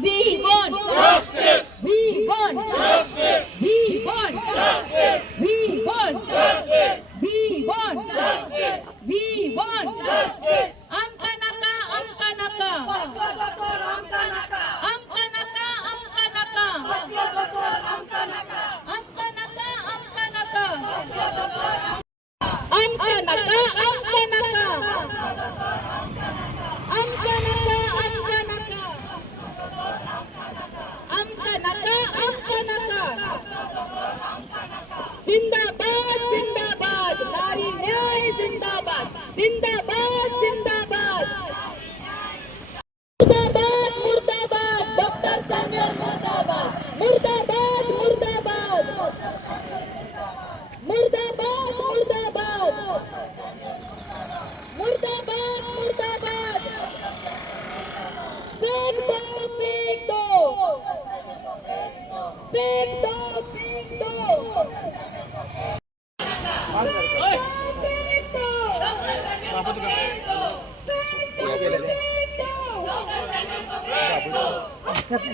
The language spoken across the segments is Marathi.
We want justice. We want justice. We want justice. We want justice. We want justice. We want justice. Amka naka, amka naka. Amka naka, amka naka. Amka naka, amka naka. Amka naka, amka naka. Amka naka, amka naka. Amka naka, amka naka. Amka naka, amka naka. जिंदाबाद जिंदाबाद नारी न्याय जिंदाबाद जिंदाबाद जिंदाबाद मुर्दाबाद मुर्दाबाद डॉक्टर सैमुअल मुर्दाबाद मुर्दाबाद मुर्दाबाद मुर्दाबाद मुर्दाबाद मुर्दाबाद मुर्दाबाद फेंक दो फेंक दो फेंक दो फेंक दो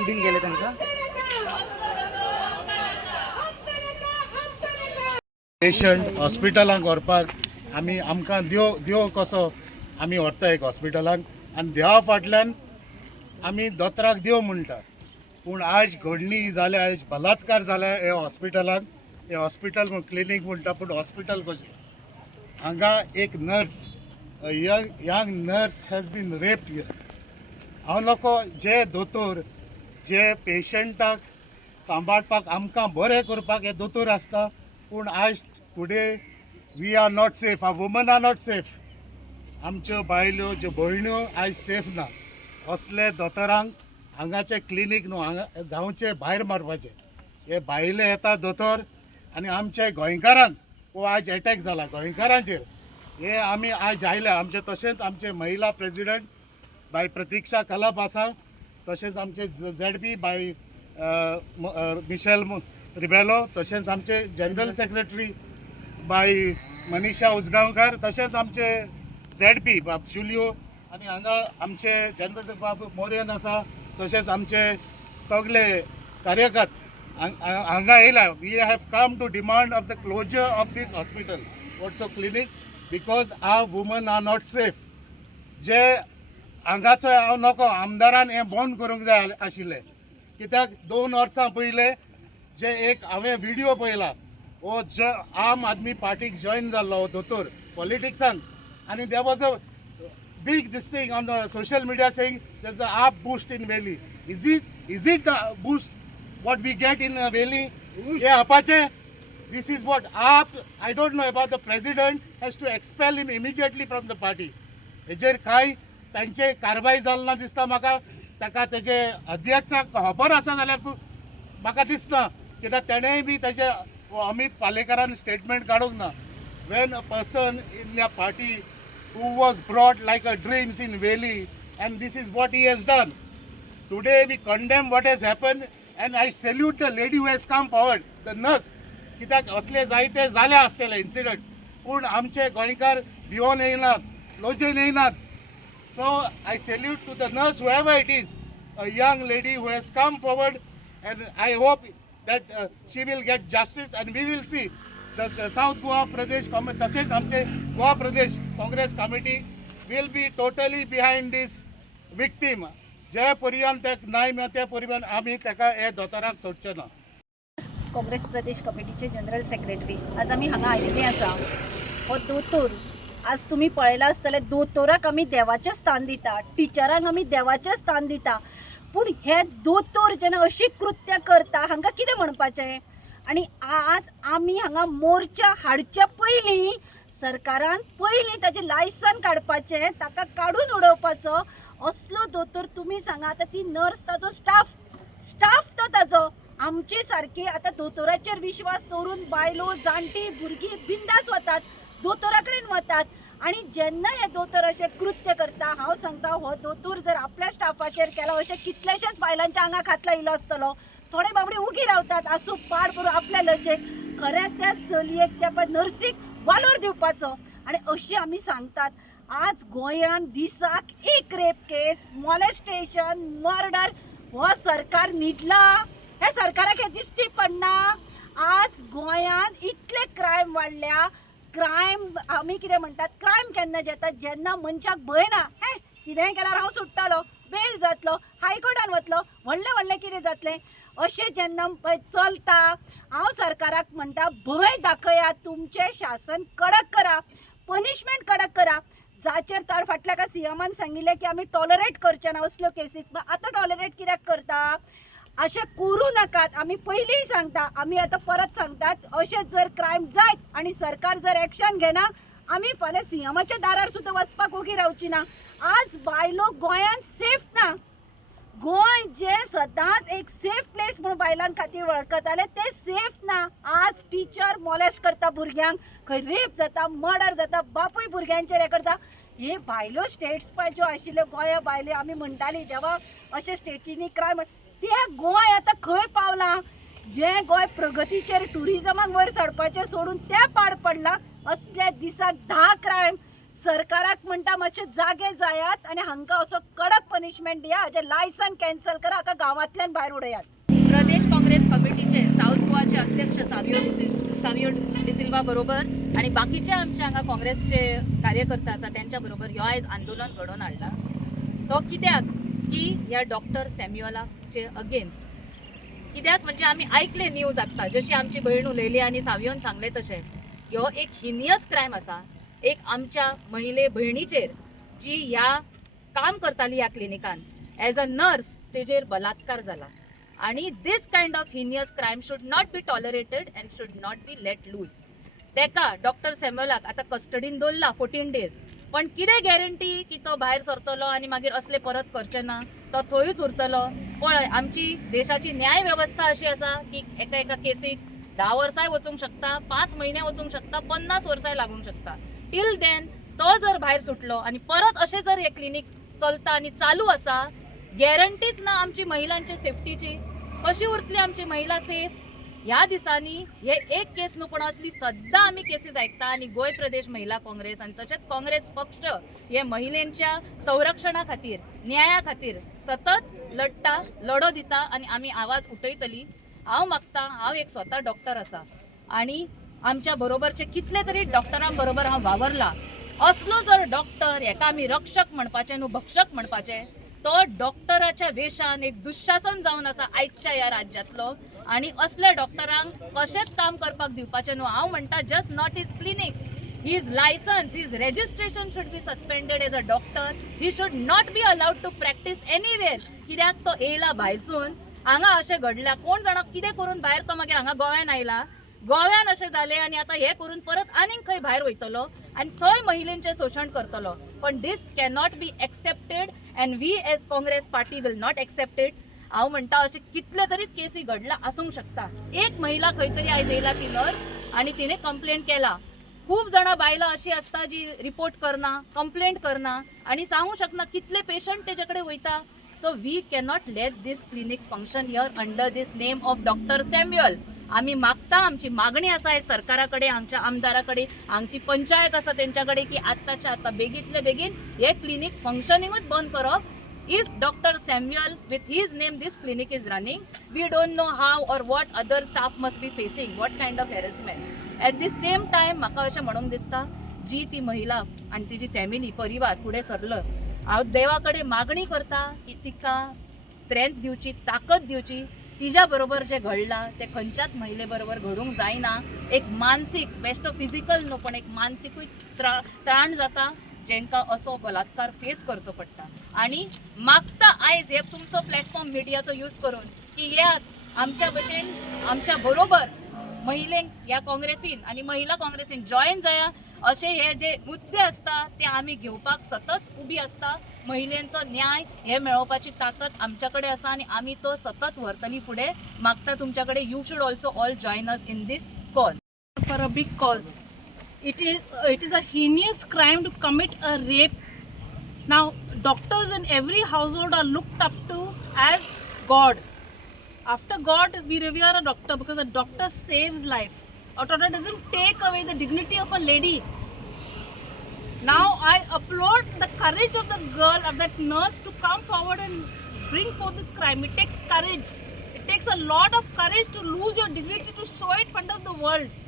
बिल गेले त्यांचा पेशंट हॉस्पिटलांक व्हरपाक आमी आमकां देव कसो आमी व्हरता एक हॉस्पिटलांक आनी देवा फाटल्यान आमी दोतोराक देव म्हणटा पूण आयज घडणी जाल्या आयज बलात्कार जाल्या हे हॉस्पिटलांत हे हॉस्पिटल क्लिनीक म्हणटा पूण हॉस्पिटल कशें हांगा एक nurse young nurse has been raped here हांव नको जे दोतोर जे पेशंटाक सांबाळपाक आमकां बरें करपाक हे दोतोर आसता पूण आयज today we are not safe our women are not safe आमच्यो बायल्यो ज्यो भयण्यो आयज सेफ ना असले दोतोरांक हांगाचे क्लिनीक न्हू हांगा गांवचे भायर मारपाचे हे भायले येता दोतोर आनी आमचे गोंयकारांक हो आयज एटॅक जाला गोंयकारांचेर हे आमी आयज आयले आमचे तशेंच आमचे महिला प्रेसिडेंट बाय प्रतीक्षा कलाप आसा तशेंच आमचे ZB बाय मिशेल रिबेलो तशेंच आमचे जनरल सेक्रेटरी बाय मनीषा उजगांवकार तशेंच आमचे ZP बाब जुलियो आनी हांगा आमचे जनरल बाब मोरेन आसा तशेंच आमचे सगळे कार्यकर्ते हांगा येयला we have come to demand of the closure of this hospital वॉट्सो clinic because our women are not safe जे हांगाचो हांव नको आमदारान हें बंद करूंक जाय आशिल्लें कित्याक 2 वर्सां पयले जे एक हांवें व्हिडियो पळयला हो जो आम आदमी पार्टीक जॉयन जाल्लो हो दोतोर पॉलिटिक्सान आनी there was a big this thing on the social media saying there's a up boost in Valley. Is it the boost what we get in Valley? Yeah, Apache. This is what up. I don't know about the president has to expel him immediately from the party. हेजेर काय तांचे कारवाई जालना दिसता म्हाका ताका तेजे अध्यक्षाक खबर आसा जाल्यार म्हाका दिसना कित्याक तेणेय बी तेजे अमित पालेकरान स्टेटमेंट काडूंक ना when a person in their party who was brought like a dreams in Valley and this is what he has done. Today we condemn what has happened and I salute the lady who has come forward, the nurse. कित्याक असले जायते जाले आसतले इन्सिडंट पूण आमचे गोंयकार भिवून येयनात लोजयेन येयनात so I salute to the nurse whoever it is, a young lady who has come forward and I hope that she will get justice and we will see the South Goa Pradesh तसेच आमचे Goa Pradesh Congress committee will be totally behind this victim. जे पर्यंत तेका न्याय मेळटा ते पर्यंत आमी तेका हे दोतोराक सोडचे ना. काँग्रेस प्रदेश कमिटीचे जनरल सेक्रेटरी आज आमी हांगा आयिल्ली आसा हो दोतोर आज तुमी पळयला आसतले दोतोराक आमी देवाचें स्थान दिता टिचरांक आमी देवाचें स्थान दिता पूण हे दोतोर जेन्ना अशी कृत्य करता हांकां कितें म्हणपाचें? आनी आज आमी हांगा मोर्चा हाडच्या पयलीं सरकारान पयलीं ताजें लायसन काडपाचें, ताका काडून उडोवपाचो. असलो दोतोर तुमी सांगा. आतां ती नर्स ताजो स्टाफ तो ताजो आमची सारकी आतां दोतोराचेर विश्वास दवरून बायलो जाणटी भुरगीं बिंदास वतात, दोतोरा कडेन वतात. आणि जेन्ना हे दोतोर अशें कृत्य करता, हांव सांगता हो दोतोर जर आपल्या स्टाफाचेर केला अशें कितलेशेच बायलांच्या आंगाक हात लायिल्लो आसतलो. थोडे बाबडे उगी रावतात आसूं पाड करून आपल्या लजेक, खऱ्या त्या चलयेक त्या नर्सीक वालोर दिवपाचो. आणि अशी आमी सांगतात. आज गोंयांत दिसाक एक रेप केस, मॉलेस्टेशन, मर्डर, हो सरकार न्हिदला? हे सरकाराक हे दिसती पडना? आज गोंयांत इतले क्रायम वाडल्या. क्रायम आमी कितें म्हणटात, क्रायम केन्ना जाता जेन्ना मनशाक भंय ना. कितेंय केल्यार हांव सुट्टलो, बेल जातलो, हायकोर्टान वतलो, व्हडलें कितें जातलें अशें जेन्ना चलता. हांव सरकाराक म्हणटा भंय दाखयात, तुमचें शासन कडक करा, पनिशमेंट कडक करा. जाचेर तार फाटल्या का सीएमान सांगिल्लें की आमी टॉलरेट करचे ना असल्यो केसीक. आतां टॉलरेट कित्याक करता? अशें करूं नाकात. आमी पयलींय सांगता, आमी आतां परत सांगतात, अशें जर क्रायम जायत आनी सरकार जर एक्शन घेना, आमी फाल्यां सीएमाच्या दारार सुद्दां वचपाक उगी रावची ना. आज बायलो गोंयांत सेफ ना. गोंय जे सदांच एक सेफ प्लेस म्हणून बायलां खातीर वळखताले ते सेफ ना. आज टिचर मॉलेस्ट करता भुरग्यांक, खंय रेप जाता, मर्डर जाता, बापूय भुरग्यांचेर हे करता. हे भायल्यो स्टेट्स पळय ज्यो आशिल्ल्यो, गोंया भायले आमी म्हणटाली जेव्हा अशे स्टेटींनी क्रायम, ते गोंय आतां खंय पावलां? जे गोंय प्रगतीचेर टुरिजमाक वयर चडपाचें सोडून ते पाड पडलां. असल्या दिसाक 10 क्रायम. सरकाराक म्हणटा मातशे जागे जायात आनी हांकां असो कडक पनिशमेंट दिया, हाजें लायसन कॅन्सल करा, हाका गांवांतल्यान भायर उडयात. प्रदेश काँग्रेस कमिटीचे साऊथ गोवाचे अध्यक्ष सावियो डिसिल्वा बरोबर आणि बाकीचे आमचे हांगा काँग्रेसचे कार्यकर्ता आसा त्यांच्या बरोबर ह्यो आयज आंदोलन घडोवन हाडला. तो कित्याक की ह्या डॉक्टर सॅम्युअलाचे अगेन्स्ट. कित्याक म्हणजे आमी आयकले न्यूज आत्ता, जशी आमची भयण उलयली आनी सावियोन सांगले तशें ह्यो एक हिनियस क्रायम आसा. एक आमच्या महिले भयणीचेर जी ह्या काम करताली ह्या क्लिनिकान एज अ नर्स, तेजेर बलात्कार जाला. आणि this kind of heinous crime should not be tolerated and should not be let loose. तेका डॉक्टर सॅम्युअलाक आता कस्टडीन दवरला 14 days. पण कितें गॅरंटी की तो भायर सरतलो आनी मागीर असले परत करचे ना, तो थंयच उरतलो? पळय, आमची देशाची न्याय व्यवस्था अशी आसा की एका केसीक 10 वर्सांय वचूंक शकता, 5 महिने वचूंक शकता, 50 वर्सांय लागूंक शकता. टिल देन तो जर भायर सुटलो आणि परत अशें जर हे क्लिनिक चलता आणि चालू आसा, गॅरंटीच ना आमची महिलांची सेफ्टीची. कशी उरतली आमची महिला सेफ? ह्या दिसांनी हे एक केस न्हू, पण असली सद्दां आमी केसीस आयकता. आणि गोंय प्रदेश महिला काँग्रेस आणि तशेंच काँग्रेस पक्ष हे महिलांच्या संरक्षणा खातीर, न्याया खातीर सतत लढता, लढो दिता आणि आमी आवाज उठयतली. हांव मागता, हांव एक स्वता डॉक्टर आसा आणि आमच्या बरोबरचे कितले तरी डॉक्टरां बरोबर हांव वावरला. असलो जर डॉक्टर, हेका आमी रक्षक म्हणपाचे न्हू, भक्षक म्हणपाचे, तो डॉक्टराच्या वेशान एक दुःशासन जावन आसा आयच्या ह्या राज्यांतलो. आणि असल्या डॉक्टरांक कशेंच काम करपाक दिवपाचें न्हू. हांव म्हणटा just not his clinic, his license, his registration should be suspended as a doctor. He should not be allowed to practice anywhere. कित्याक तो येयला भायरसून, हांगा अशें घडल्या, कोण जाणा कितें करून भायर तो मागीर हांगा गोंयान आयला, गोव्यान अशें जालें आनी आतां हें करून परत आनीक खंय भायर वयतलो आनी थंय महिलेचें शोषण करतलो. पण this cannot be accepted and we as Congress party will not accept it. हांव म्हणटा अशें कितले तरी केसी घडला आसूंक शकता. एक महिला खंय तरी आयज येयला ती नर्स आनी तिने कंप्लेंट केला. खूब जाणां बायलां अशी आसता जी रिपोर्ट करना, कंप्लेंट करना आनी सांगूंक शकना कितले पेशंट तेजे कडेन वयता. So we cannot let this clinic function here under this name of doctor Samuel. आमी मागता, आमची मागणी आसा हे सरकारा कडेन, हांगच्या आमदारा कडेन, हांगची पंचायत आसा तेंच्या कडेन की आत्ताच्या आतां बेगींतले बेगीन हे क्लिनिक फंक्शनिंगूच बंद करप. If Dr. Samuel, with his name, this clinic is running, we don't know how or what other staff must be facing, what kind of harassment. At the same time, म्हाका अशें म्हणूंक दिसता, जी ती महिला आनी तिची फॅमिली, परिवार फुडें सरलो, हांव देवा कडेन मागणी करता की तिका स्ट्रेंथ दिवची, ताकद दिवची. तिच्या बरोबर जे घडलां ते खंयच्याच महिले बरोबर घडूंक जायना. एक मानसीक, बेश्टो फिजिकल न्हू पण एक मानसिकूय त्राण जाता. जेंका असो बलात्कार फेस करचो पडटा आणि मागता आयज हे तुमचो प्लॅटफॉर्म मिडियाचो यूज करून की यात आमच्या भशेन आमच्या बरोबर महिलेंक ह्या काँग्रेसीन आणि महिला काँग्रेसीन जॉईन जाया असे हे जे मुद्दे असता ते आम्ही घेवपाक सतत उभी असता. महिलांचो न्याय हे मेळोवपाची ताकद आमच्याकडे आसा आणि आम्ही तो सतत व्हरतली फुडें. मागता तुमच्याकडे you should also all join us in this cause. For a big cause. It is a heinous crime to commit a rape. Now, doctors in every household are looked up to as God. After God, we revere a doctor because a doctor saves life. A doctor doesn't take away the dignity of a lady. Now, I applaud the courage of the girl, of that nurse, to come forward and bring forth this crime. It takes courage. It takes a lot of courage to lose your dignity, to show it in front of the world.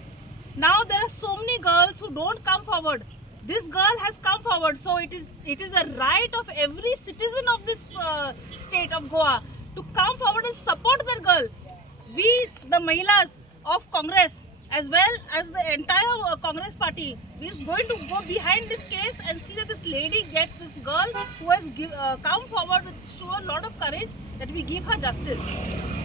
Now there are so many girls who don't come forward. This girl has come forward, so it is a right of every citizen of this state of Goa to come forward and support that girl. We, the Mahilas of Congress, as well as the entire Congress party, we is going to go behind this case and see that this lady gets, this girl who has come forward with show a lot of courage, that we give her justice.